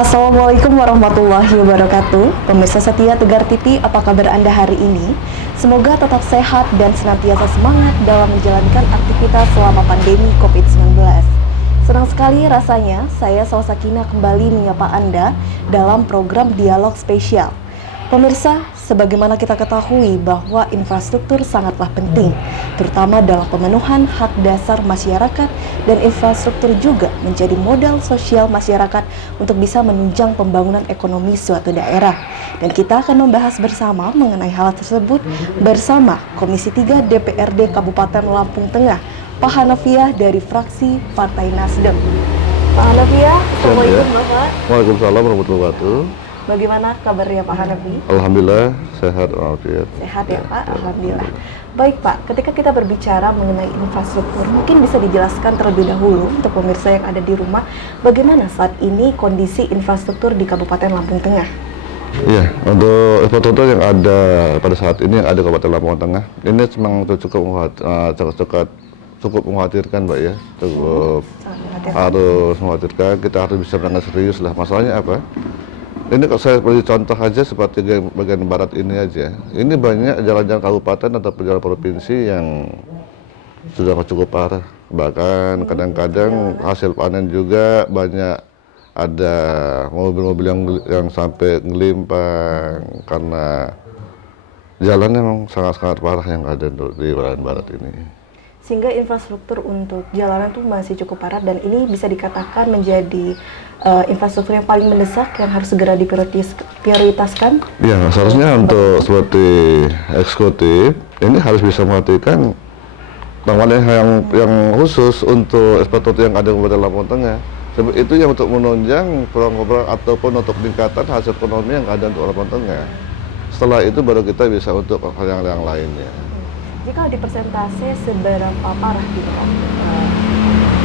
Assalamualaikum warahmatullahi wabarakatuh. Pemirsa setia Tegar TV, apa kabar Anda hari ini? Semoga tetap sehat dan senantiasa semangat dalam menjalankan aktivitas selama pandemi COVID-19. Senang sekali rasanya saya Salsakina kembali menyapa Anda dalam program Dialog Spesial. Pemirsa, sebagaimana kita ketahui bahwa infrastruktur sangatlah penting, terutama dalam pemenuhan hak dasar masyarakat, dan infrastruktur juga menjadi modal sosial masyarakat untuk bisa menunjang pembangunan ekonomi suatu daerah. Dan kita akan membahas bersama mengenai hal tersebut bersama Komisi 3 DPRD Kabupaten Lampung Tengah, Pak Hanafiah dari fraksi Partai Nasdem. Pak Hanafiah, Assalamualaikum Bapak. Waalaikumsalam warahmatullahi wabarakatuh. Bagaimana kabarnya Pak Hanafi? Alhamdulillah sehat walafiat. Sehat ya Pak, Alhamdulillah. Baik Pak, ketika kita berbicara mengenai infrastruktur, mungkin bisa dijelaskan terlebih dahulu untuk pemirsa yang ada di rumah, bagaimana saat ini kondisi infrastruktur di Kabupaten Lampung Tengah? Iya, untuk infrastruktur yang ada pada saat ini yang ada di Kabupaten Lampung Tengah, ini memang cukup mengkhawatirkan Mbak ya, harus mengkhawatirkan, kita harus bisa menangani serius lah. Masalahnya apa? Ini kalau saya beri contoh aja seperti bagian barat ini aja. Ini banyak jalan-jalan kabupaten atau jalan provinsi yang sudah cukup parah. Bahkan kadang-kadang hasil panen juga banyak ada mobil-mobil yang sampai ngelimpang karena jalan memang sangat-sangat parah yang ada di bagian barat ini. Sehingga infrastruktur untuk jalanan itu masih cukup parah dan ini bisa dikatakan menjadi infrastruktur yang paling mendesak yang harus segera diprioritaskan. Ya, seharusnya untuk seperti eksekutif ini harus bisa memperhatikan yang khusus untuk infrastruktur yang ada di Kabupaten Lampung Tengah. Sebab itu yang untuk menunjang program ataupun untuk peningkatan hasil ekonomi yang ada untuk Lampung Tengah. Setelah itu baru kita bisa untuk hal yang lainnya. Jika dipersentase seberapa parah gitu Pak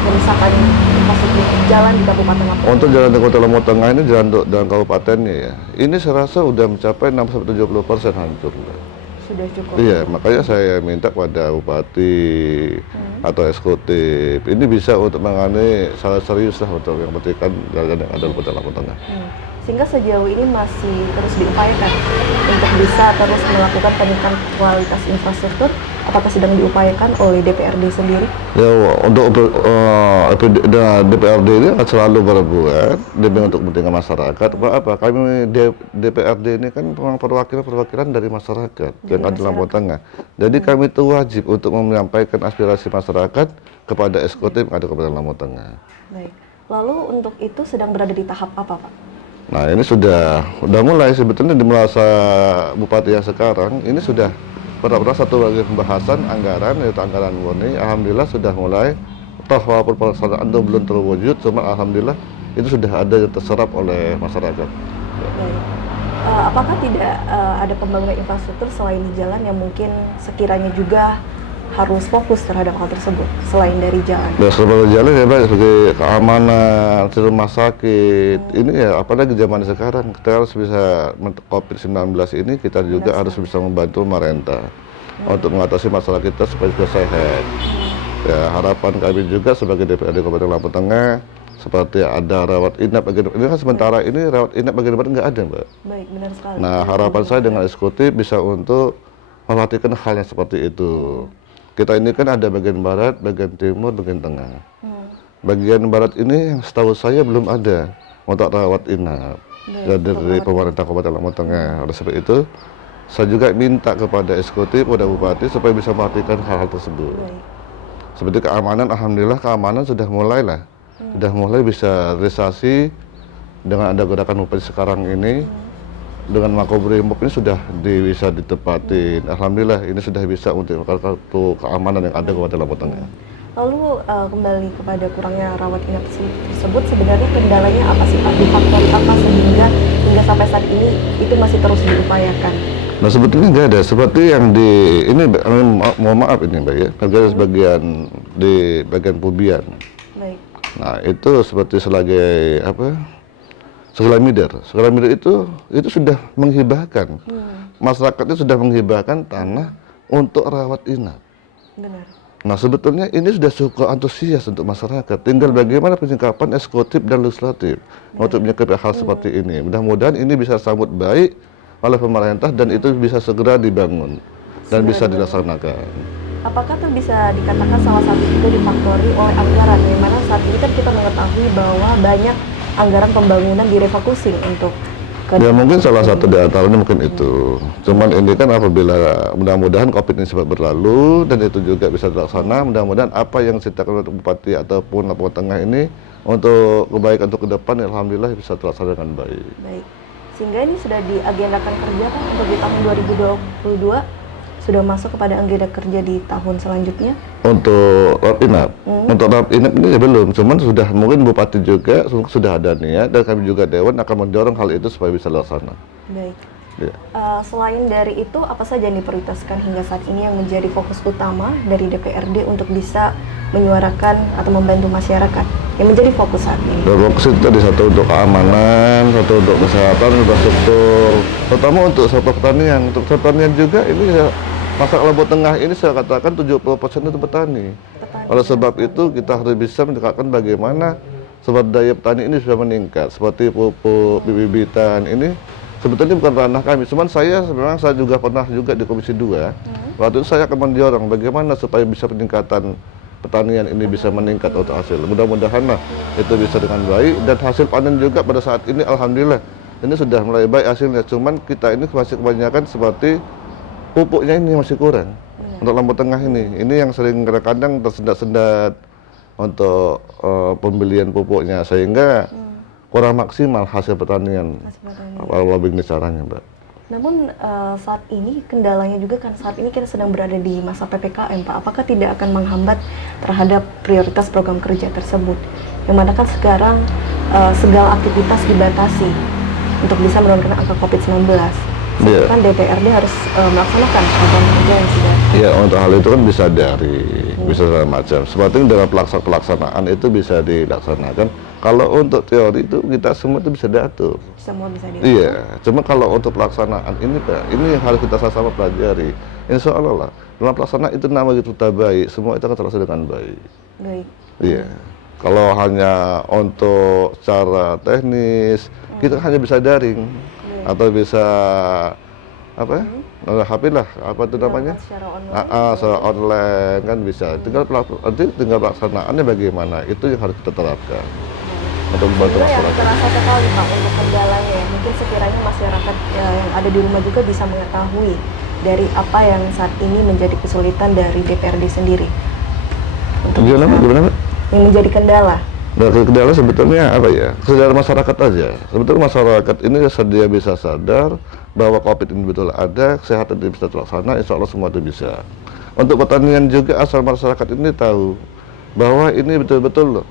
kerusakan infrastruktur jalan di Kabupaten Lampung? Untuk jalan di Kota Lampung Tengah ini jalan kabupatennya ya, ini saya rasa sudah mencapai 60-70% hancur. Sudah cukup. Iya, makanya saya minta kepada bupati atau eksekutif ini bisa untuk menangani sangat serius lah untuk yang pentingkan jalan yang ada di Kota Lampung Tengah. Sehingga sejauh ini masih terus diupayakan untuk bisa terus melakukan peningkatan kualitas infrastruktur. Apakah sedang diupayakan oleh DPRD sendiri? Ya, untuk DPRD ini akan selalu berbuat demi untuk kepentingan masyarakat. Apa? Kami DPRD ini kan perwakilan dari masyarakat yang ada di Lampung Tengah. Jadi kami itu wajib untuk menyampaikan aspirasi masyarakat kepada eksekutif yang ada di Kabupaten Lampung Tengah. Baik. Lalu untuk itu sedang berada di tahap apa, Pak? Nah, ini sudah mulai sebetulnya di masa bupati yang sekarang ini sudah pernah satu lagi pembahasan anggaran, yaitu anggaran murni. Alhamdulillah sudah mulai, toh walaupun pelaksanaan itu belum terwujud, cuma alhamdulillah itu sudah ada yang terserap oleh masyarakat. Baik. Apakah tidak ada pembangunan infrastruktur selain di jalan yang mungkin sekiranya juga harus fokus terhadap hal tersebut selain dari jalan? Ya, seperti jalan ya Pak, sebagai keamanan, rumah sakit, ini ya apalagi zaman sekarang kita harus bisa COVID-19 ini kita juga harus bisa membantu pemerintah untuk mengatasi masalah kita supaya kita sehat. Ya, harapan kami juga sebagai DPRD Kabupaten Lampung Tengah seperti ada rawat inap ini kan sementara ini rawat inap bagian barat nggak ada Mbak. Baik, benar sekali. Nah, harapan saya dengan eksekutif bisa untuk memperhatikan hal yang seperti itu. Kita ini kan ada bagian barat, bagian timur, bagian tengah. Bagian barat ini yang setahu saya belum ada untuk rawat inap dari pemerintah Kabupaten Lampung Tengah. Oleh sebab itu, saya juga minta kepada eksekutif, kepada bupati supaya bisa memperhatikan hal-hal tersebut. Seperti keamanan, alhamdulillah keamanan sudah mulai lah, sudah mulai bisa realisasi dengan ada gerakan bupati sekarang ini. Dengan Makobrimob ini sudah bisa ditempatin. Alhamdulillah ini sudah bisa untuk kartu keamanan yang ada di Kabupaten Lampung Tengah. Lalu kembali kepada kurangnya rawat inap tersebut, sebenarnya kendalanya apa sih Pak? Difaktori apa sehingga sampai saat ini itu masih terus diupayakan? Nah sebetulnya nggak ada. Seperti yang di ini, mohon maaf ini Mbak ya, bagian di bagian Pubian. Baik. Nah itu seperti sebagai apa? Segelamider itu sudah menghibahkan, masyarakatnya sudah menghibahkan tanah untuk rawat inap. Benar. Nah, sebetulnya ini sudah cukup antusias untuk masyarakat. Tinggal bagaimana penyikapan eksekutif dan legislatif untuk menyikapi hal seperti ini. Mudah-mudahan ini bisa sambut baik oleh pemerintah dan itu bisa segera dibangun dan bisa dilaksanakan. Apakah itu bisa dikatakan salah satu juga difaktori oleh anggaran, yang mana saat ini kan kita mengetahui bahwa banyak anggaran pembangunan direfocusing untuk Ya mungkin salah satu di antaranya mungkin itu. Cuman ini kan apabila mudah-mudahan COVID ini cepat berlalu dan itu juga bisa dilaksana, mudah-mudahan apa yang diceritakan oleh Bupati ataupun Lampung Tengah ini untuk kebaikan untuk ke depan, alhamdulillah bisa terlaksana dengan baik. baik. Sehingga ini sudah diagendakan kerja kan untuk di tahun 2022, sudah masuk kepada agenda kerja di tahun selanjutnya. Untuk Rapinap, untuk Rapinap ini ya belum, cuman sudah mungkin Bupati juga sudah ada niat dan kami juga Dewan akan mendorong hal itu supaya bisa dilaksana. Baik. Ya. Selain dari itu, apa saja yang diprioritaskan hingga saat ini yang menjadi fokus utama dari DPRD untuk bisa menyuarakan atau membantu masyarakat yang menjadi fokus saat ini? Dan fokus itu tadi satu untuk keamanan, satu untuk kesehatan, infrastruktur, terutama untuk sektor pertanian. Untuk pertanian juga ini ya, masyarakat Lampung Tengah ini saya katakan 70% itu petani. Oleh sebab itu kita harus bisa mendekatkan bagaimana sumber daya petani ini sudah meningkat, seperti pupuk, bibit-bibitan ini. Sebetulnya bukan ranah kami, cuman memang saya juga pernah juga di Komisi 2. Waktu itu saya akan mendorong bagaimana supaya bisa peningkatan pertanian ini bisa meningkat untuk hasil. Mudah-mudahan lah itu bisa dengan baik dan hasil panen juga pada saat ini alhamdulillah ini sudah mulai baik hasilnya. Cuman kita ini masih kebanyakan seperti pupuknya ini masih kurang untuk Lampung Tengah ini yang sering kadang-kadang tersendat-sendat untuk pembelian pupuknya sehingga kurang maksimal hasil pertanian. Kalau begini caranya, Mbak. Namun saat ini kendalanya juga kan saat ini kita sedang berada di masa PPKM, Pak. Apakah tidak akan menghambat terhadap prioritas program kerja tersebut? Yang mana kan sekarang segala aktivitas dibatasi untuk bisa menurunkan angka COVID-19. Kan DPRD harus melaksanakan program kerja yang sudah. Ya, untuk hal itu kan bisa bisa segala macam. Seperti dalam pelaksanaan itu bisa dilaksanakan. Kalau untuk teori itu kita semua itu bisa diatur. Semua bisa diatur. Iya, cuma kalau untuk pelaksanaan ini Pak, ini yang harus kita sama-sama pelajari. Insya Allah lah, dalam pelaksanaan itu nama itu baik, semua itu akan terlaksana dengan baik. Baik. Iya. Kalau hanya untuk secara teknis, kita hanya bisa daring atau bisa apa? HP lah, apa itu namanya? Secara online. Secara online kan bisa. Tinggal pelaksanaannya bagaimana, itu yang harus kita terapkan untuk membantu Yang masyarakat. terasa sekali Pak untuk kendalanya ya. Mungkin sekiranya masyarakat yang ada di rumah juga bisa mengetahui dari apa yang saat ini menjadi kesulitan dari DPRD sendiri. Gimana? Yang menjadi kendala. Nah, kendala sebetulnya apa ya? Kesadaran masyarakat aja. Sebetulnya masyarakat ini dia bisa sadar bahwa COVID ini betul ada, kesehatan ini bisa terlaksana, insya Allah semua itu bisa. Untuk pertanian juga asal masyarakat ini tahu bahwa ini betul-betul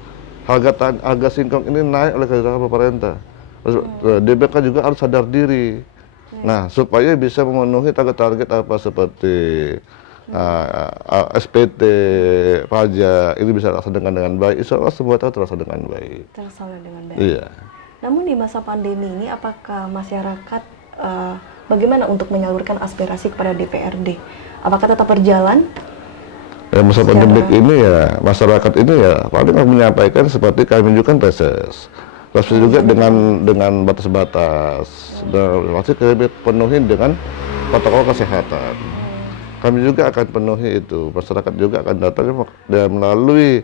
harga singkong ini naik oleh kebijakan pemerintah. DPK juga harus sadar diri. Nah, supaya bisa memenuhi target-target apa seperti SPT, pajak ini bisa terlaksana dengan baik. Insya Allah semua itu terlaksana dengan baik. Terlaksana dengan baik. Iya. Namun di masa pandemi ini, apakah masyarakat bagaimana untuk menyalurkan aspirasi kepada DPRD? Apakah tetap berjalan? Ya, masa pandemik ini ya masyarakat ini ya paling menyampaikan seperti kami juga kan reses juga dengan batas-batas dan masih kami penuhi dengan protokol kesehatan. Kami juga akan penuhi itu, masyarakat juga akan datang dan melalui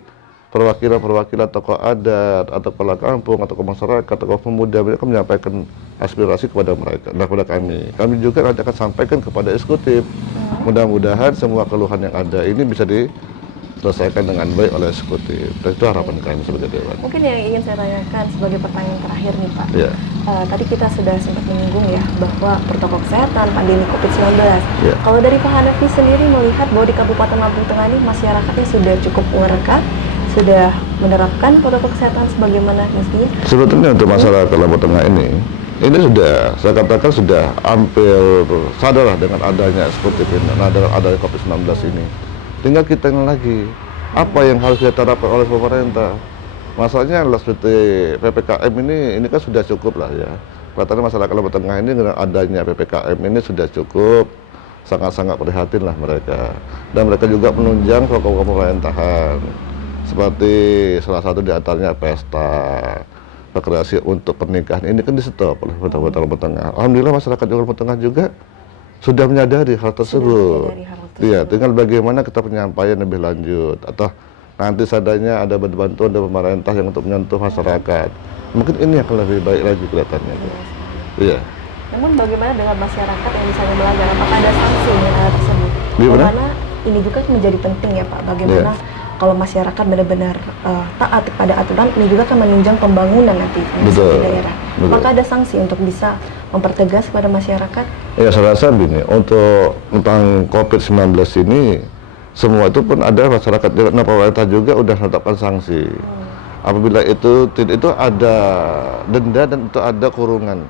perwakilan tokoh adat atau kepala kampung atau masyarakat atau pemuda, mereka menyampaikan aspirasi kepada mereka dan kepada kami. Kami juga nanti akan sampaikan kepada eksekutif. Mudah-mudahan semua keluhan yang ada ini bisa diselesaikan dengan baik oleh eksekutif. Dan itu harapan kami sebagai Dewan. Mungkin yang ingin saya tanyakan sebagai pertanyaan terakhir nih Pak. Ya. Tadi kita sudah sempat menyinggung ya bahwa protokol kesehatan pandemi COVID-19. Ya. Kalau dari Pak Hanafi sendiri melihat bahwa di Kabupaten Lampung Tengah ini masyarakatnya sudah cukup merekah, sudah menerapkan protokol kesehatan sebagaimana mestinya. Sebetulnya untuk masyarakat Lampung Tengah ini sudah, saya katakan sudah hampir sadar dengan adanya eksekutif ini, adanya COVID-19 ini. Tinggal kita lagi, apa yang harus kita terapkan oleh pemerintah. Masalahnya adalah seperti PPKM ini kan sudah cukup lah ya. Kelihatannya masyarakat Lampung Tengah ini dengan adanya PPKM ini sudah cukup. sangat-sangat prihatin lah mereka. Dan mereka juga menunjang program pemerintahan. Seperti salah satu di antaranya pesta rekreasi untuk pernikahan ini kan di stop oleh Kota Lombok Tengah. Alhamdulillah masyarakat Lombok Tengah juga sudah menyadari hal tersebut. Iya, tinggal bagaimana kita penyampaian lebih lanjut atau nanti seadanya ada bantuan dari pemerintah yang untuk menyentuh masyarakat. Mungkin ini akan lebih baik lagi kelihatannya. Iya. Namun bagaimana dengan masyarakat yang misalnya melanggar? Apakah ada sanksi dengan hal tersebut? Gimana? Karena ini juga menjadi penting ya Pak. Bagaimana kalau masyarakat benar-benar taat pada aturan, ini juga akan menunjang pembangunan nanti di daerah. Apakah ada sanksi untuk bisa mempertegas kepada masyarakat? Ya, saya rasa begini, untuk tentang COVID-19 ini, semua itu pun ada masyarakat, nah pemerintah juga udah menetapkan sanksi. Apabila itu ada denda dan itu ada kurungan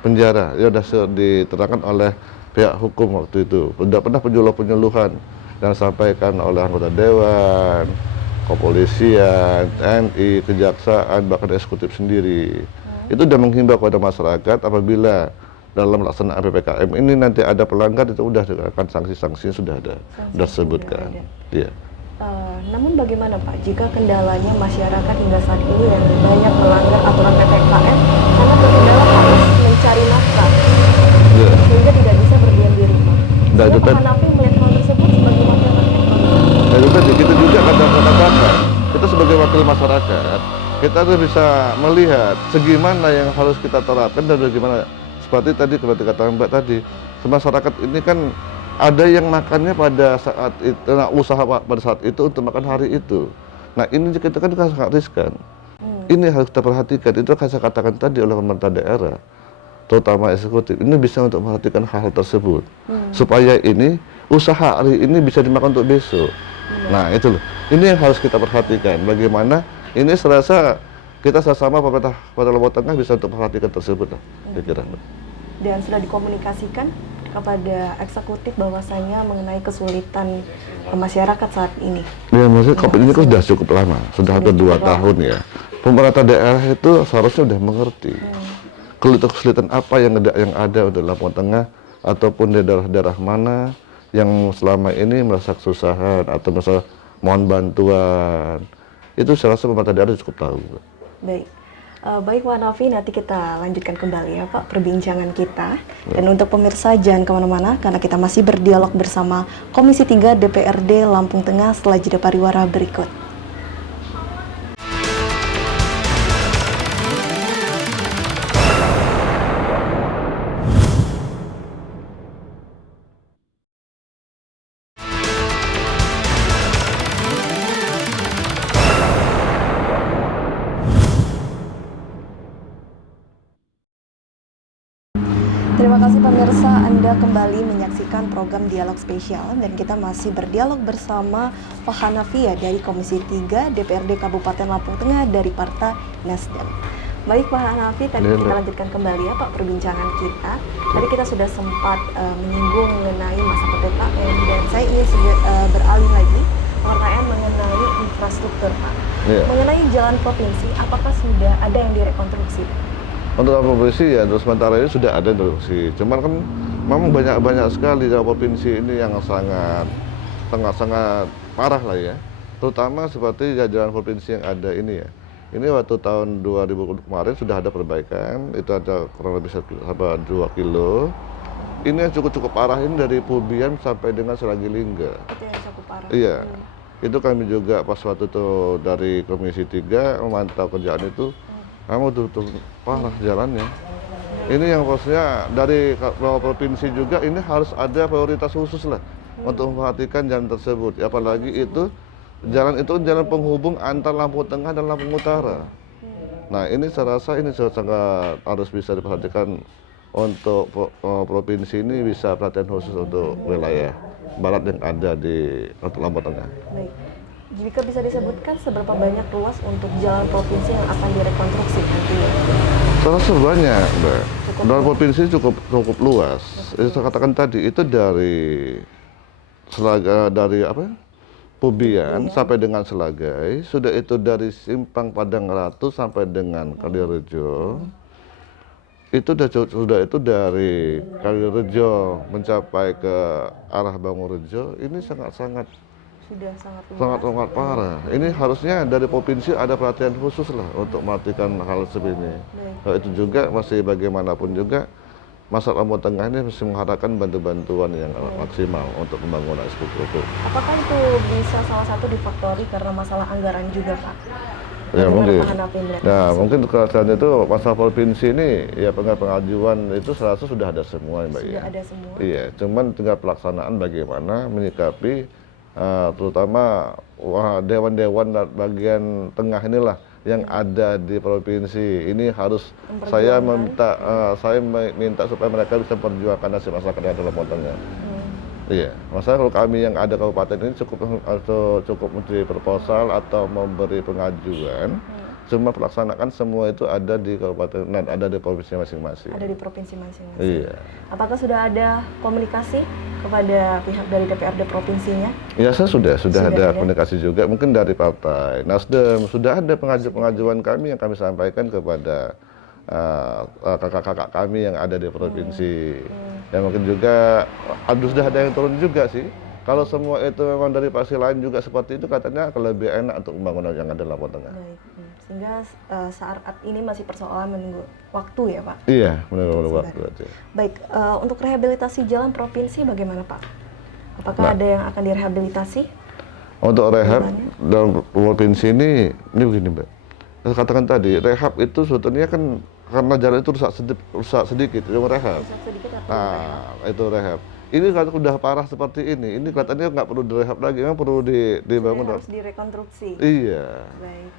penjara, ya sudah diterangkan oleh pihak hukum waktu itu. Sudah pernah penyuluhan dan disampaikan oleh anggota dewan, kepolisian, TNI, kejaksaan, bahkan eksekutif sendiri. Itu sudah menghimbau kepada masyarakat apabila dalam pelaksanaan PPKM ini nanti ada pelanggar, itu sudah dikenakan sanksi-sanksinya sudah ada, sudah disebutkan. Iya. Namun bagaimana Pak, jika kendalanya masyarakat hingga saat ini yang banyak melanggar aturan PPKM karena terkendala harus mencari nafkah, sehingga tidak bisa berdiam di rumah. Sehingga Pak Hanafi melihat hal tersebut sebagai wakil masyarakat. Nah, itu tadi kita juga katakan, kita sebagai wakil masyarakat, kita harus bisa melihat segimana yang harus kita terapkan dan bagaimana. Seperti tadi kata Mbak tadi, masyarakat ini kan ada yang makannya pada saat itu, usaha pada saat itu untuk makan hari itu. Nah ini kita kan sangat riskan. Ini harus kita perhatikan. Itu kan saya katakan tadi oleh pemerintah daerah, terutama eksekutif. Ini bisa untuk memperhatikan hal tersebut, supaya ini usaha hari ini bisa dimakan untuk besok. Nah itu loh. Ini yang harus kita perhatikan. Bagaimana ini serasa kita sama-sama pemerintah Kota Lombok Tengah bisa untuk perhatikan tersebut lah, kira-kira. Dan sudah dikomunikasikan kepada eksekutif bahwasanya mengenai kesulitan masyarakat saat ini. Ya, maksudnya COVID ini kan sudah cukup lama, sudah hampir 2 tahun ya. Pemerintah daerah itu seharusnya sudah mengerti kesulitan apa yang ada di Lombok Tengah ataupun di daerah-daerah mana yang selama ini merasa kesusahan atau merasa mohon bantuan. Itu saya rasa pemerintah daerah cukup tahu. Baik. Baik Pak Hanafi, nanti kita lanjutkan kembali ya Pak perbincangan kita. Dan untuk pemirsa jangan kemana-mana karena kita masih berdialog bersama Komisi 3 DPRD Lampung Tengah setelah jeda pariwara berikut. Terima kasih pemirsa, Anda kembali menyaksikan program Dialog Spesial dan kita masih berdialog bersama Pak Hanafi dari Komisi 3 DPRD Kabupaten Lampung Tengah dari Partai Nasdem. Baik Pak Hanafi, tadi kita lanjutkan kembali ya Pak perbincangan kita. Tadi kita sudah sempat menyinggung mengenai masa PPKM dan saya ingin beralih lagi pertanyaan mengenai infrastruktur Pak. Mengenai jalan provinsi, apakah sudah ada yang direkonstruksi? Untuk provinsi ya, terus sementara ini sudah ada provinsi. Cuman kan memang banyak sekali dalam provinsi ini yang sangat parah lah ya. Terutama seperti jalan provinsi yang ada ini ya. Ini waktu tahun 2020 kemarin sudah ada perbaikan, itu ada kurang lebih 2 kilo. Ini yang cukup parah ini dari Pubian sampai dengan Seragilingga. Itu yang cukup parah. Iya. Itu kami juga pas waktu itu dari Komisi 3 memantau kerjaan itu. Kamu tutup parah jalannya. Ini yang maksudnya dari provinsi juga ini harus ada prioritas khusus lah untuk memperhatikan jalan tersebut. Apalagi itu jalan penghubung antar Lampung Tengah dan Lampung Utara. Nah ini saya rasa ini sangat harus bisa diperhatikan untuk provinsi ini, bisa perhatian khusus untuk wilayah barat yang ada di Lampung Tengah. Baik. Jika bisa disebutkan seberapa banyak luas untuk jalan provinsi yang akan direkonstruksi nantinya? Saya rasa banyak, Mbak. Dalam provinsi cukup luas. Saya katakan tadi itu dari Pubian sampai dengan Selagai, sudah itu dari Simpang Padang Ratu sampai dengan Kalirejo. Itu sudah itu dari Kalirejo mencapai ke arah Bangurejo ini sangat-sangat Sudah sangat luas. sangat parah. Ini harusnya dari provinsi ada perhatian khusus lah untuk matikan hal seperti ini. Baik. Nah, itu juga masih bagaimanapun juga masyarakat Lombok Tengah ini masih mengharapkan bantuan yang maksimal untuk pembangunan SPBU. Apakah itu bisa salah satu difaktori karena masalah anggaran juga, Pak? Ya Bagaimana mungkin. Pak Hanafi melihat Nah kasus ini? mungkin kerajaan itu masalah provinsi ini ya pengajuan itu serasa sudah ada semua Mbak Sudah ya. ada semua. Iya, cuman tinggal pelaksanaan bagaimana menyikapi terutama dewan-dewan bagian tengah inilah yang ada di provinsi ini harus saya minta supaya mereka bisa memperjuangkan nasib masyarakat yang ada di Lombok Tengah. Iya, masalah kalau kami yang ada kabupaten ini cukup memberi proposal atau memberi pengajuan, cuma pelaksanakan semua itu ada di kabupaten, ada di provinsi masing-masing. Ada di provinsi masing-masing. Iya. Apakah sudah ada komunikasi kepada pihak dari DPRD provinsinya? Ya, sudah ada ada? komunikasi juga, mungkin dari Partai Nasdem sudah ada pengajuan kami yang kami sampaikan kepada kakak-kakak kami yang ada di provinsi. Ya mungkin juga sudah ada yang turun juga sih. Kalau semua itu memang dari pasti lain juga seperti itu, katanya akan lebih enak untuk pembangunan yang ada di Lombok Tengah. Baik. Sehingga saat ini masih persoalan menunggu waktu ya, Pak? Iya, menunggu waktu aja. Baik, untuk rehabilitasi jalan provinsi bagaimana, Pak? Apakah ada yang akan direhabilitasi? Untuk rehab dalam provinsi ini begini Mbak. Saya katakan tadi, rehab itu sebetulnya kan karena jalan itu rusak sedikit, itu rehab. Rusak sedikit atau Nah, itu rehab. Ini kalau udah parah seperti ini kelihatannya nggak perlu direhab lagi, memang perlu dibangun. harus direkonstruksi. Iya, Baik.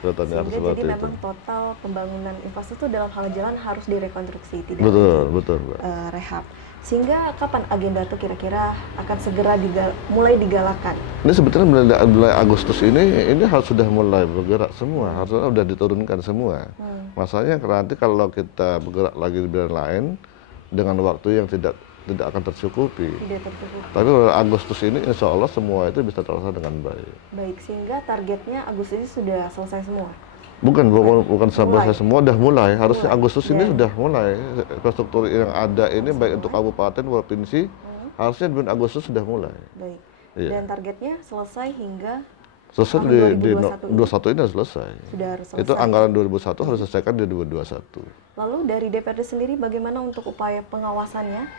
kelihatannya harus Sehingga seperti jadi itu. memang total pembangunan infrastruktur dalam hal jalan harus direkonstruksi, tidak Betul, lagi, betul Mbak. rehab. Sehingga kapan agenda itu kira-kira akan segera mulai digalakan? Ini sebetulnya mulai Agustus ini harus sudah mulai bergerak semua, harusnya sudah diturunkan semua. Masalahnya nanti kalau kita bergerak lagi di bidang lain dengan waktu yang tidak akan tercukupi. Tidak tercukupi. Tapi kalau Agustus ini insya Allah semua itu bisa terlaksana dengan baik. Baik, sehingga targetnya Agustus ini sudah selesai semua. Bukan sampai Mulai. semua udah mulai. Harusnya Mulai. Agustus ini Ya. sudah mulai. Infrastruktur yang ada ini baik untuk kabupaten, provinsi, harusnya bulan Agustus sudah mulai. Baik. Iya. Dan targetnya selesai hingga Selesai tahun di 2021 21 ini harus selesai. sudah harus selesai. Itu anggaran 2001 harus selesaikan di 2021. Lalu dari DPRD sendiri bagaimana untuk upaya pengawasannya?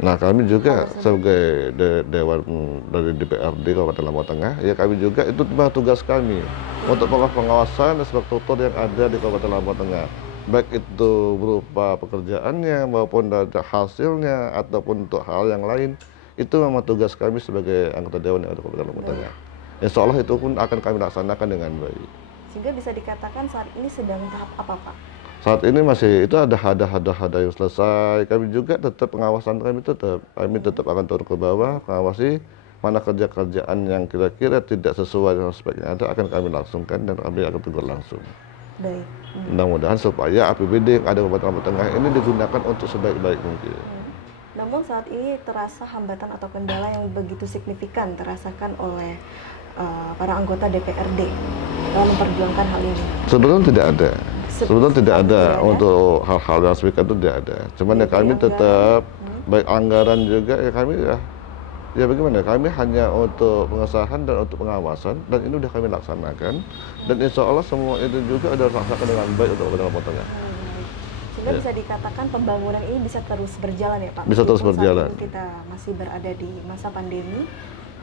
Nah kami juga sebagai dewan dari DPRD Kabupaten Lombok Tengah, ya kami juga itu memang tugas kami untuk pengawasan struktur yang ada di Kabupaten Lombok Tengah, baik itu berupa pekerjaannya maupun dari hasilnya ataupun untuk hal yang lain, itu memang tugas kami sebagai anggota dewan yang ada di Kabupaten Lombok Tengah. Insya Allah itu pun akan kami laksanakan dengan baik. Sehingga bisa dikatakan saat ini sedang tahap apa, Pak? Saat ini masih itu ada yang selesai. Kami juga tetap pengawasan kami tetap akan turun ke bawah, mengawasi mana kerjaan yang kira-kira tidak sesuai dengan spek yang ada akan kami langsungkan dan kami akan tegur langsung. Baik. Mudah-mudahan supaya APBD yang ada di Kabupaten Lombok Tengah ini digunakan untuk sebaik-baik mungkin. Namun saat ini terasa hambatan atau kendala yang begitu signifikan terasakan oleh para anggota DPRD dalam memperjuangkan hal ini. Sebetulnya tidak ada. Sebetulnya tidak ada Tidak ada. untuk hal-hal yang seperti itu tidak ada. Cuman ya kami tetap baik anggaran juga ya kami ya bagaimana? Kami hanya untuk pengesahan dan untuk pengawasan dan ini sudah kami laksanakan dan insya Allah semua itu juga ada dilaksanakan dengan baik untuk Kabupaten Lombok Tengah. Sehingga bisa dikatakan pembangunan ini bisa terus berjalan ya Pak? Bisa terus Meskipun saat berjalan. ini kita masih berada di masa pandemi,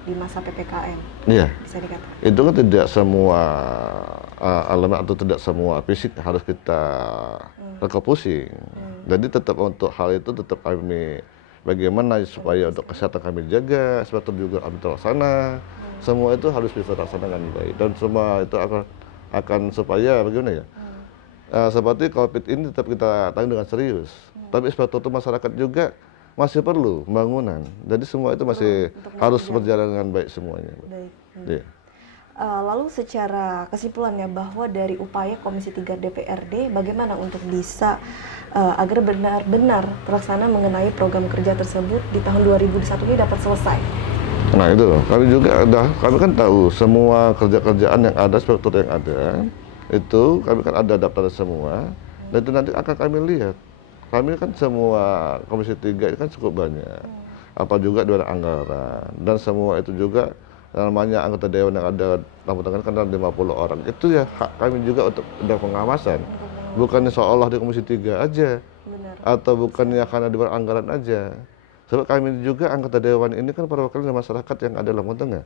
di masa PPKM, Iya. bisa dikatakan. Itu kan tidak semua elemen atau tidak semua fisik harus kita reka pusing. Jadi tetap untuk hal itu tetap kami bagaimana supaya untuk kesehatan kami jaga, sebab juga kami terlaksana. Semua itu harus bisa terlaksana dengan baik dan semua itu akan supaya bagaimana ya? Seperti COVID ini tetap kita tangani dengan serius. Tapi infrastruktur masyarakat juga masih perlu pembangunan. Jadi semua itu masih harus berjalan dengan baik semuanya. Baik. Iya. Lalu secara kesimpulannya bahwa dari upaya Komisi 3 DPRD bagaimana untuk bisa agar benar-benar terlaksana mengenai program kerja tersebut di tahun 2021 ini dapat selesai. Nah itu, kami kan tahu semua kerjaan yang ada, struktur yang ada, itu kami kan ada daftar semua, dan itu nanti akan kami lihat kami kan semua Komisi 3 ini kan cukup banyak. Apa juga dengan anggaran dan semua itu juga namanya anggota dewan yang ada Lampung Tengah kan ada 50 orang. Itu ya hak kami juga untuk ada pengawasan. Bukannya seolah di Komisi 3 aja Benar. atau bukannya karena di anggaran aja. Sebab kami juga anggota dewan ini kan perwakilan masyarakat yang ada Lampung Tengah.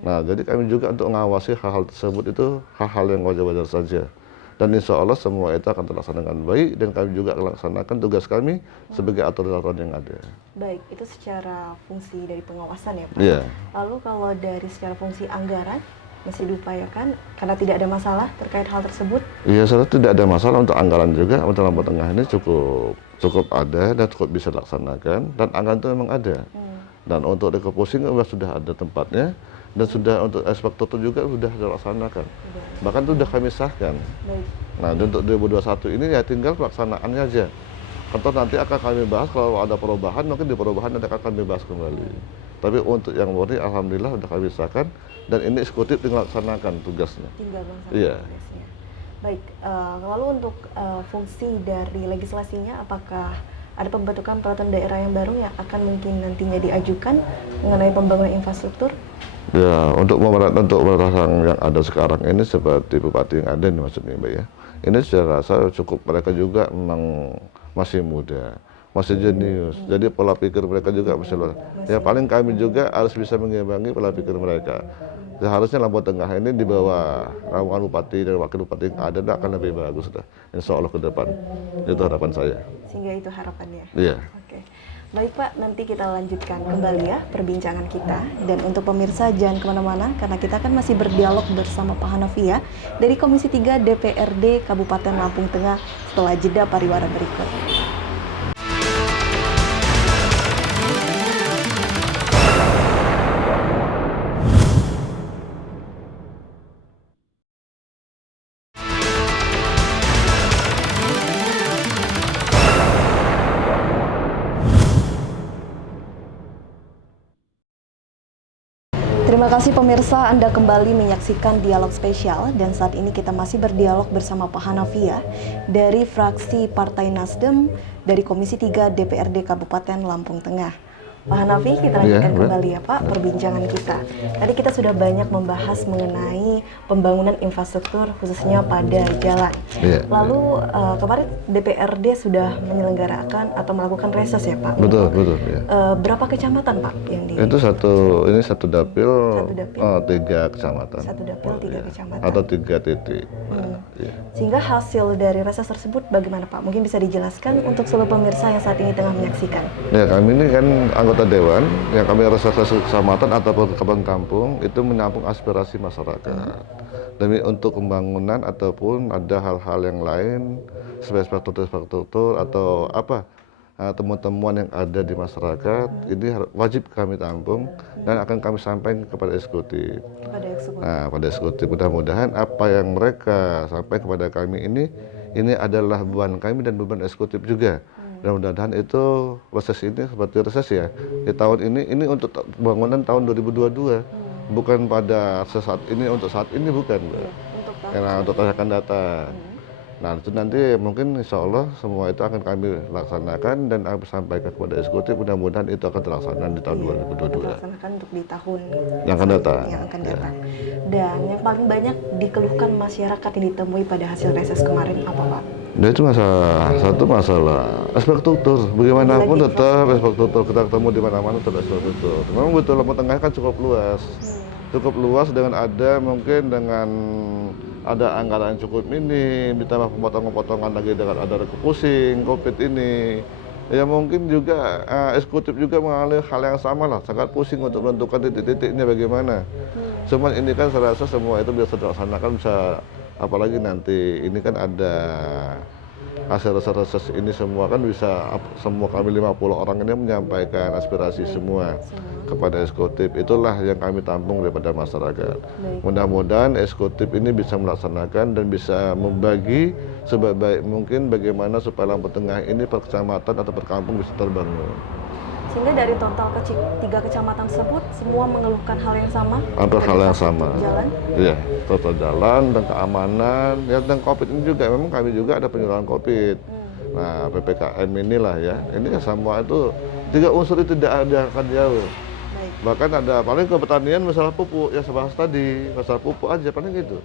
Nah, jadi kami juga untuk mengawasi hal-hal tersebut itu hal-hal yang wajar-wajar saja. Dan insya Allah semua itu akan terlaksana dengan baik dan kami juga melaksanakan tugas kami sebagai aturan-aturan yang ada. Baik, itu secara fungsi dari pengawasan ya Pak. Iya. Lalu kalau dari secara fungsi anggaran masih diupayakan karena tidak ada masalah terkait hal tersebut? Iya, saya tidak ada masalah untuk anggaran juga untuk Lampung Tengah ini cukup ada dan cukup bisa dilaksanakan dan anggaran itu memang ada. Dan untuk refocusing sudah ada tempatnya dan sudah untuk ekspektor juga sudah dilaksanakan. Bahkan itu sudah kami sahkan. Baik. Nah, dan untuk 2021 ini ya tinggal pelaksanaannya aja. Atau nanti akan kami bahas kalau ada perubahan, mungkin di perubahan nanti akan kami bahas kembali. Tapi untuk yang murni, alhamdulillah sudah kami sahkan dan ini eksekutif tinggal laksanakan tugasnya. Tinggal melaksanakan Iya. tugasnya. Baik, lalu untuk fungsi dari legislasinya, apakah ada pembentukan peraturan daerah yang baru yang akan mungkin nantinya diajukan mengenai pembangunan infrastruktur? Ya, untuk pemerintahan yang ada sekarang ini seperti bupati yang ada nih maksudnya Mbak ya. Ini saya rasa cukup, mereka juga memang masih muda, masih jenius. Jadi pola pikir mereka juga masih luar. Ya paling kami juga harus bisa mengimbangi pola pikir mereka. Seharusnya Lampung Tengah ini di bawah ramuan bupati dan wakil bupati yang ada akan lebih bagus dah. Insya Allah ke depan. Itu harapan saya. Sehingga itu harapannya. Iya. Oke. Baik Pak, nanti kita lanjutkan kembali ya perbincangan kita. Dan untuk pemirsa jangan kemana-mana karena kita kan masih berdialog bersama Pak Hanafi ya dari Komisi 3 DPRD Kabupaten Lampung Tengah setelah jeda pariwara berikut. Terima kasih pemirsa, Anda kembali menyaksikan dialog spesial dan saat ini kita masih berdialog bersama Pak Hanafi ya dari fraksi Partai Nasdem dari Komisi 3 DPRD Kabupaten Lampung Tengah. Pak Hanafi, kita lanjutkan kembali ya Pak perbincangan kita. Tadi kita sudah banyak membahas mengenai pembangunan infrastruktur khususnya pada jalan. Lalu kemarin DPRD sudah menyelenggarakan atau melakukan reses ya Pak. Betul, betul. Ya. Berapa kecamatan Pak yang di? Itu satu dapil, 3 kecamatan. Satu dapil 3 kecamatan. Atau 3 titik. Ya. Sehingga hasil dari reses tersebut bagaimana Pak? Mungkin bisa dijelaskan untuk seluruh pemirsa yang saat ini tengah menyaksikan. Ya, kami ini kan anggota dewan yang kami reses kecamatan ataupun kampung itu menampung aspirasi masyarakat demi untuk pembangunan ataupun ada hal-hal yang lain sebagai infrastruktur atau apa temuan-temuan yang ada di masyarakat ini wajib kami tampung dan akan kami sampaikan kepada eksekutif. Nah, pada eksekutif mudah-mudahan apa yang mereka sampaikan kepada kami ini adalah beban kami dan beban eksekutif juga. Dan mudah-mudahan itu proses ini seperti reses ya di tahun ini untuk pembangunan tahun 2022 bukan pada saat ini untuk saat ini bukan karena untuk tahun akan datang. Nah itu nanti mungkin insya Allah semua itu akan kami laksanakan dan kami sampaikan kepada eksekutif mudah-mudahan itu akan terlaksana di tahun 2022. Dilaksanakan untuk di tahun yang akan datang. Dan yang paling banyak dikeluhkan masyarakat yang ditemui pada hasil reses kemarin apa Pak? Nah itu satu masalah ekspektur. Bagaimanapun tetap ekspektur kita ketemu di mana-mana tetap ekspektur. Memang betul Lampung Tengah kan cukup luas dengan ada anggaran yang cukup minim, ditambah potongan-potongan lagi dengan ada refocusing, COVID ini. Ya mungkin juga eksekutif juga mengalami hal yang sama lah, sangat pusing untuk menentukan titik-titiknya bagaimana. Cuman ini kan saya rasa semua itu bisa dilaksanakan bisa. Apalagi nanti ini kan ada hasil reses ini semua kan bisa semua kami 50 orang ini menyampaikan aspirasi semua kepada eksekutif. Itulah yang kami tampung daripada masyarakat. Mudah-mudahan eksekutif ini bisa melaksanakan dan bisa membagi sebaik mungkin bagaimana supaya Lampung Tengah ini per kecamatan atau per kampung bisa terbangun. Sehingga dari total 3 kecamatan tersebut semua mengeluhkan hal yang sama? Hampir hal yang sama. Jalan? Iya, total jalan dan keamanan. Ya dan COVID ini juga memang kami juga ada penyeluruhan COVID. Nah, PPKM inilah ya, ini kan semua itu 3 unsur itu tidak ada akan jauh. Baik. Bahkan ada paling ke pertanian masalah pupuk yang saya bahas tadi, masalah pupuk aja paling gitu.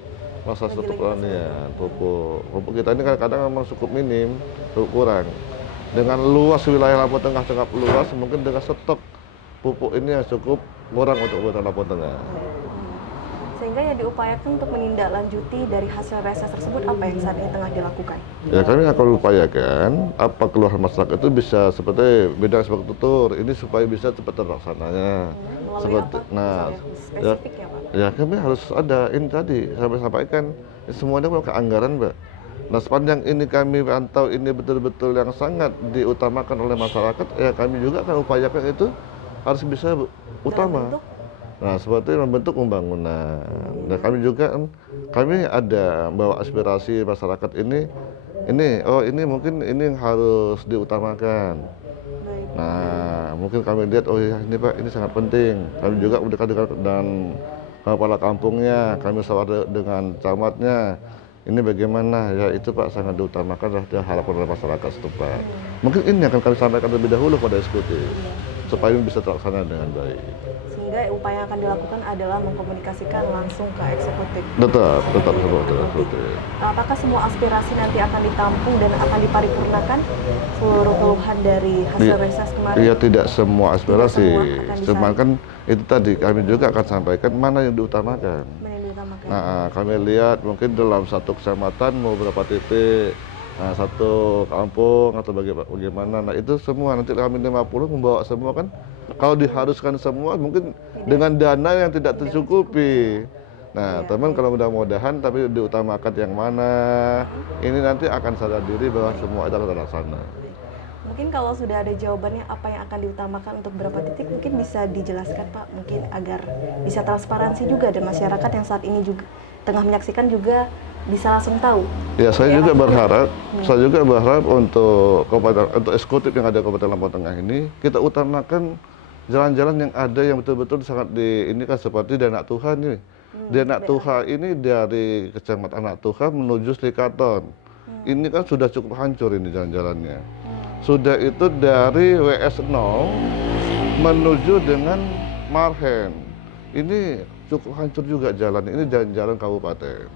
Masalah stok pertanian, pupuk kita ini kadang-kadang memang cukup minim, cukup kurang. Dengan luas wilayah Lampung Tengah cukup luas, mungkin dengan stok pupuk ini yang cukup kurang untuk wilayah Lampung Tengah. Sehingga yang diupayakan untuk menindaklanjuti dari hasil reses tersebut apa yang saat ini tengah dilakukan? Ya kami akan upayakan apa keluhan masyarakat itu bisa seperti bidang sebagai tutur ini supaya bisa cepat terlaksananya. Melalui Seperti, apa? nah, ya, Spesifik ya Pak? ya kami harus ada ini tadi saya sampaikan semuanya pakai anggaran, Mbak. Nah sepanjang ini kami pantau ini betul-betul yang sangat diutamakan oleh masyarakat, ya kami juga akan upayakan itu harus bisa utama. Nah, seperti membentuk pembangunan. Nah, kami juga kami ada bawa aspirasi masyarakat ini mungkin ini yang harus diutamakan. Baik. Nah, mungkin kami lihat ya ini Pak, ini sangat penting. Kami juga mendekat dengan kepala kampungnya, kami sawarkan dengan camatnya. Ini bagaimana ya itu Pak sangat diutamakan harapan oleh masyarakat setempat. Mungkin ini akan kami sampaikan lebih dahulu pada eksekutif supaya ini bisa terlaksana dengan baik. Sehingga upaya yang akan dilakukan adalah mengkomunikasikan langsung ke eksekutif. Tetap seperti. Apakah semua aspirasi nanti akan ditampung dan akan diparipurnakan seluruh keluhan dari hasil reses kemarin? Iya, tidak semua aspirasi. Semua Cuma kan itu tadi kami juga akan sampaikan mana yang diutamakan. Mana yang diutamakan? Nah, kami lihat mungkin dalam satu kecamatan mau berapa titik, nah, satu kampung atau bagaimana. Nah, itu semua nanti kami 50 membawa semua kan. Kalau diharuskan semua mungkin dengan dana yang tidak tercukupi. Nah, teman kalau mudah-mudahan tapi diutamakan yang mana, ini nanti akan sadar diri bahwa semua itu akan terlaksana. Mungkin kalau sudah ada jawabannya apa yang akan diutamakan untuk berapa titik mungkin bisa dijelaskan Pak, mungkin agar bisa transparansi juga dan masyarakat yang saat ini juga tengah menyaksikan juga bisa langsung tahu. Ya, saya juga berharap untuk eksekutif yang ada di Kabupaten Lampung Tengah ini kita utamakan jalan-jalan yang ada yang betul-betul sangat ini kan seperti Danak Tuhan ini. Danak Tuhan ini dari Kecamatan Anak Tuhan menuju Slikaton. Ini kan sudah cukup hancur ini jalan-jalannya. Sudah itu dari WS0 menuju dengan Marhen. Ini cukup hancur juga jalan. Ini jalan-jalan kabupaten.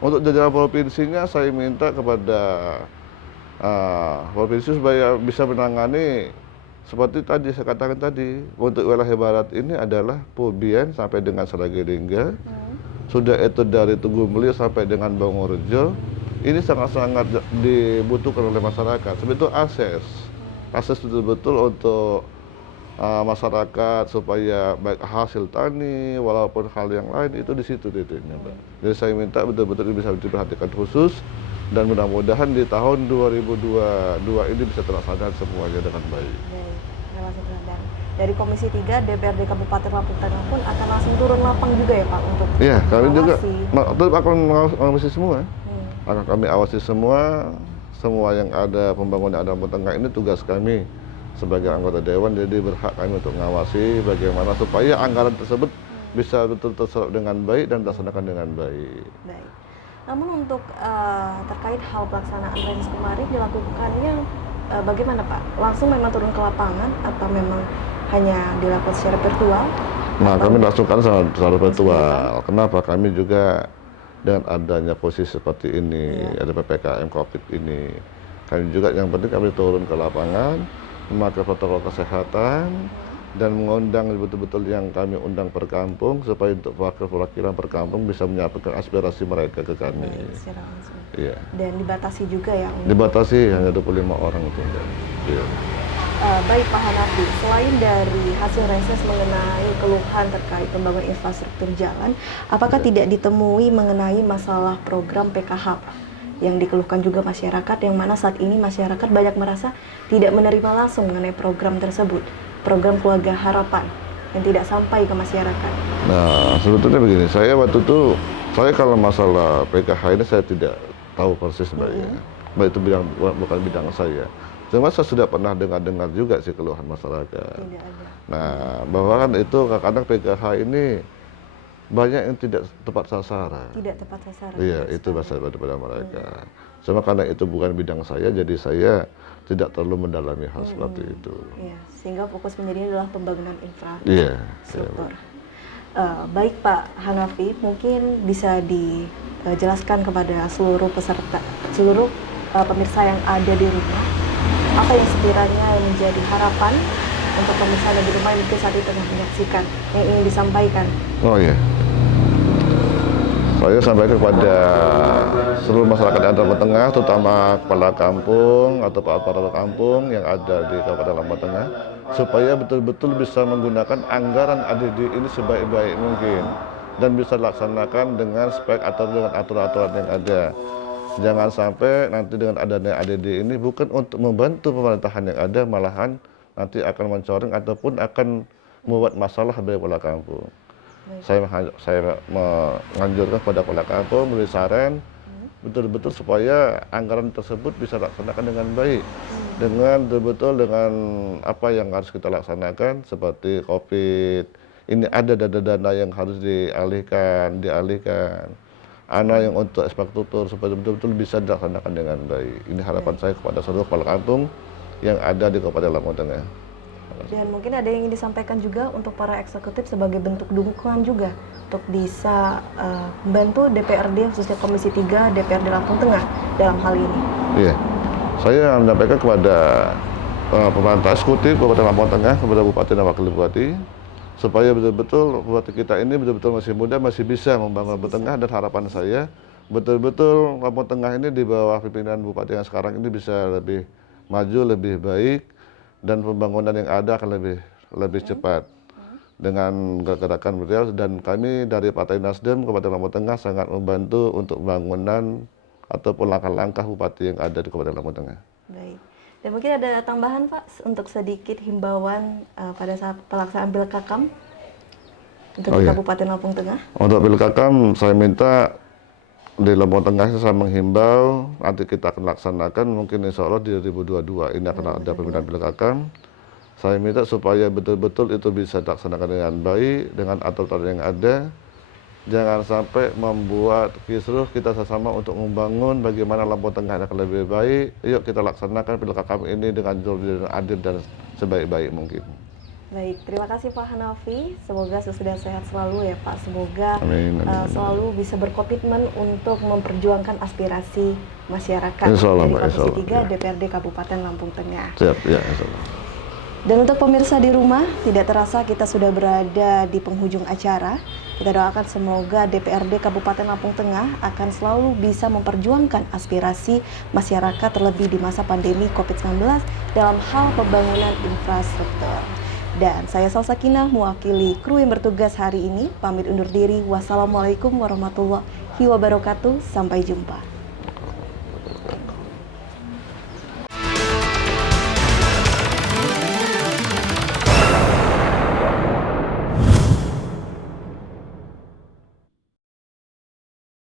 Untuk jalan provinsinya saya minta kepada provinsi supaya bisa menangani seperti tadi saya katakan tadi, untuk wilayah barat ini adalah Pubian sampai dengan Seragiringga. Sudah itu dari Tugu Mulyo sampai dengan Bangorejo. Ini sangat-sangat dibutuhkan oleh masyarakat. Sebab itu akses betul-betul untuk masyarakat supaya baik hasil tani walaupun hal yang lain itu di situ titiknya, Mbak. Jadi saya minta betul-betul bisa diperhatikan khusus dan mudah-mudahan di tahun 2022 ini bisa terlaksana semuanya dengan baik. Dan dari Komisi 3 DPRD Kabupaten Lampung Tengah pun akan langsung turun lapang juga ya Pak untuk Iya, kami juga mengawasi. akan mengawasi semua. Akan kami awasi semua yang ada pembangunan ada Lampung Tengah ini tugas kami sebagai anggota dewan, jadi berhak kami untuk mengawasi bagaimana supaya anggaran tersebut bisa betul-betul terserap dengan baik dan dilaksanakan dengan baik. Baik. Namun untuk terkait hal pelaksanaan reses kemarin dilakukannya bagaimana Pak? Langsung memang turun ke lapangan atau memang hanya dilakukan secara virtual? Nah, kami langsungkan secara virtual. Kenapa? Kami juga dengan adanya posisi seperti ini, ada PPKM COVID ini, kami juga yang penting kami turun ke lapangan, memakai protokol kesehatan, dan mengundang betul-betul yang kami undang per kampung supaya untuk perwakilan per kampung bisa menyampaikan aspirasi mereka ke kami. Secara langsung. Iya. Dan dibatasi juga ya? Dibatasi hanya 25 orang itu. Iya. Baik Pak Hanafi, selain dari hasil reses mengenai keluhan terkait pembangunan infrastruktur jalan, apakah tidak ditemui mengenai masalah program PKH Pak? Yang dikeluhkan juga masyarakat, yang mana saat ini masyarakat banyak merasa tidak menerima langsung mengenai program tersebut, program Keluarga Harapan yang tidak sampai ke masyarakat. Nah, sebetulnya begini, saya waktu itu, saya kalau masalah PKH ini saya tidak tahu persis sebenarnya, itu bukan bidang saya. Cuma saya sudah pernah dengar juga sih keluhan masyarakat. Tidak ada. Nah, bahwa kan itu kadang-kadang PKH ini banyak yang tidak tepat sasaran. Tidak tepat sasaran. Iya, benar itu sekali. masalah pada mereka. Cuma karena itu bukan bidang saya, jadi saya tidak terlalu mendalami hal seperti itu. Iya, sehingga fokus menjadi adalah pembangunan Iya. infrastruktur. Baik Pak Hanafi, mungkin bisa dijelaskan kepada seluruh peserta, seluruh pemirsa yang ada di rumah, apa yang sekiranya menjadi harapan untuk pemirsa yang di rumah yang mungkin saat ini tengah menyaksikan, yang ingin disampaikan. Oh iya. Saya sampaikan kepada seluruh masyarakat yang ada di Lampung Tengah, terutama kepala kampung atau para kampung yang ada di Kabupaten Lampung Tengah, supaya betul-betul bisa menggunakan anggaran ADD ini sebaik-baik mungkin dan bisa dilaksanakan dengan spek atau dengan aturan-aturan yang ada. Jangan sampai nanti dengan adanya ADD ini bukan untuk membantu pemerintahan yang ada, malahan nanti akan mencoreng ataupun akan membuat masalah bagi kepala kampung. Saya menganjurkan kepada kepala kampung, memberi saran betul-betul supaya anggaran tersebut bisa dilaksanakan dengan baik, dengan betul-betul dengan apa yang harus kita laksanakan seperti COVID. Ini ada dana-dana yang harus dialihkan, ana yang untuk infrastruktur supaya betul-betul bisa dilaksanakan dengan baik. Ini harapan saya kepada seluruh kepala kampung yang ada di Kabupaten Lampung Tengah. Dan mungkin ada yang ingin disampaikan juga untuk para eksekutif sebagai bentuk dukungan juga untuk bisa membantu DPRD khususnya Komisi 3 DPRD Lampung Tengah dalam hal ini. Iya, saya menyampaikan kepada pemerintah eksekutif Kabupaten Lampung Tengah, kepada Bupati dan Wakil Bupati, supaya betul-betul Bupati kita ini betul-betul masih muda, masih bisa membangun Lampung Tengah, dan harapan saya betul-betul Lampung Tengah ini di bawah pimpinan Bupati yang sekarang ini bisa lebih maju, lebih baik, dan pembangunan yang ada akan lebih cepat dengan gerakan beliau. Dan kami dari Partai Nasdem Kabupaten Lampung Tengah sangat membantu untuk pembangunan ataupun langkah-langkah bupati yang ada di Kabupaten Lampung Tengah. Baik. Dan mungkin ada tambahan Pak untuk sedikit himbauan pada saat pelaksanaan Pilkakam untuk di Kabupaten Lampung Tengah. Untuk Pilkakam saya minta di Lampung Tengah saya menghimbau, nanti kita akan laksanakan mungkin insya Allah di 2022 ini akan ada pemilihan Pilkakam. Saya minta supaya betul-betul itu bisa dilaksanakan dengan baik, dengan aturan yang ada. Jangan sampai membuat kisruh, kita sama-sama untuk membangun bagaimana Lampung Tengah akan lebih baik. Yuk kita laksanakan Pilkakam ini dengan jujur dan adil dan sebaik-baik mungkin. Baik, terima kasih Pak Hanafi. Semoga sesudah sehat selalu ya Pak. Semoga amin. Selalu bisa berkomitmen untuk memperjuangkan aspirasi masyarakat Allah, dari Komisi 3 ya. DPRD Kabupaten Lampung Tengah. Siap, ya, insya Allah. Dan untuk pemirsa di rumah, tidak terasa kita sudah berada di penghujung acara. Kita doakan semoga DPRD Kabupaten Lampung Tengah akan selalu bisa memperjuangkan aspirasi masyarakat terlebih di masa pandemi COVID-19 dalam hal pembangunan infrastruktur. Dan saya Salsakinah mewakili kru yang bertugas hari ini, pamit undur diri. Wassalamualaikum warahmatullahi wabarakatuh. Sampai jumpa.